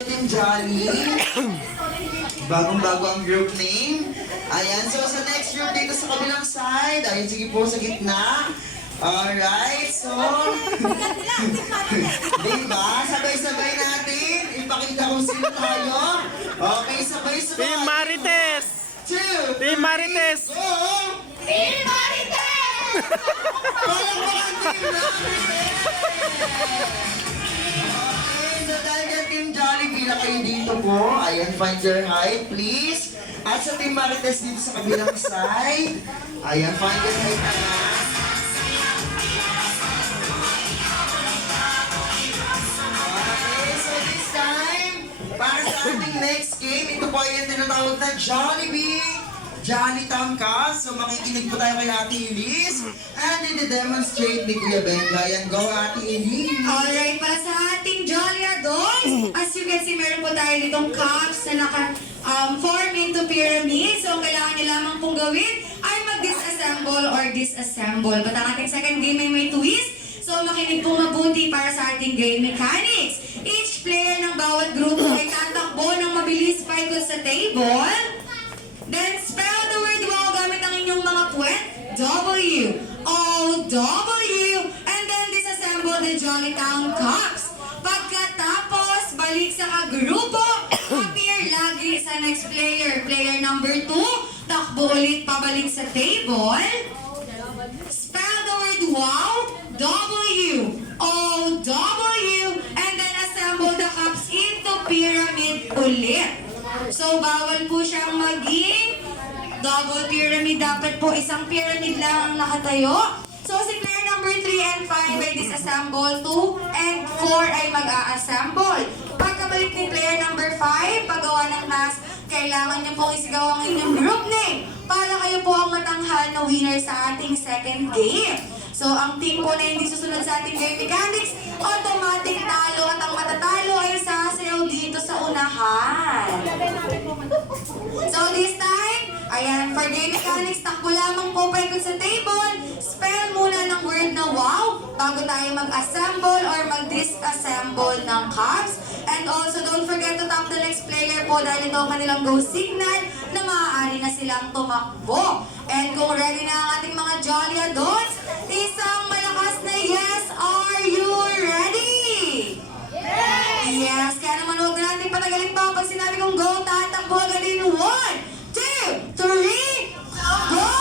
Team Jolly. Bagong-bago ang group name. Ayan, so sa next group dito sa kabilang side. Ayun, sige po sa gitna. Alright, so... diba? Sabay-sabay natin. Ipakita kung sino tayo. Okay, sabay-sabay. Team Marites! 2, Team Marites! go! Team Marites! Parang mga Team Marites! Okay, so dahil yan Team Jolly, bila kayo dito po. Ayan, find your height, please. At sa Team Marites dito sa kabilang side. Ayan, find your height na nga. Okay, so this time, para sa ating next game, ito po ay yung tinatawag na Jollibee Jolly Tamkas. So makikinig po tayo kay Ate Elise and i-demonstrate ni Kuya Benga. Ayan, go Ate Elise! Alright, para sa ating Jolly Adults, as you can see, meron po tayo ditong cups na naka-form into pyramid. So, ang kailangan nyo lamang pong gawin ay mag-disassemble or disassemble. But ang ating second game ay may twist. So, makinig po mabuti para sa ating game mechanics. Each player ng bawat grupo ay tatakbo ng mabilis paikot sa table. Then, spell the word wow gamit ang inyong mga puwet. W, O, W, and then disassemble the Jolly Town Cups. Pagkatapos, balik sa kagrupo, appear lagi sa next player. Player number 2, takbo ulit pabalik sa table. Spell the word wow, W, O, W, and then assemble the cups into pyramid ulit. So, bawal po siyang maging double pyramid. Dapat po isang pyramid lang ang nakatayo. So, si player number 3 and 5 ay disassemble, 2 and 4 ay mag-a-assemble. Pagkabalik ni player number 5, paggawa ng mask, kailangan niyo pong isigaw ang inyong group name para kayo po ang matanghal na winner sa ating second game. So, ang team po na hindi susunod sa ating game mechanics, automatic talo at ang matatalo ay sasayaw dito sa unahan. So, this time, ayan, for game mechanics, takbo lamang po paikot sa table. Spell muna ng word na wow bago tayo mag-assemble or mag-disassemble ng cups. And also, don't forget to tap the next player po dahil ito ang kanilang go signal na maaari na silang tumakbo. And kung ready na ang ating mga Jolly Adults, isang malakas na yes, are you ready? Yes! Kaya naman huwag na natin patagalin pa. Pag sinabi kong go, tatakbo agad in 1, 2, 3, go!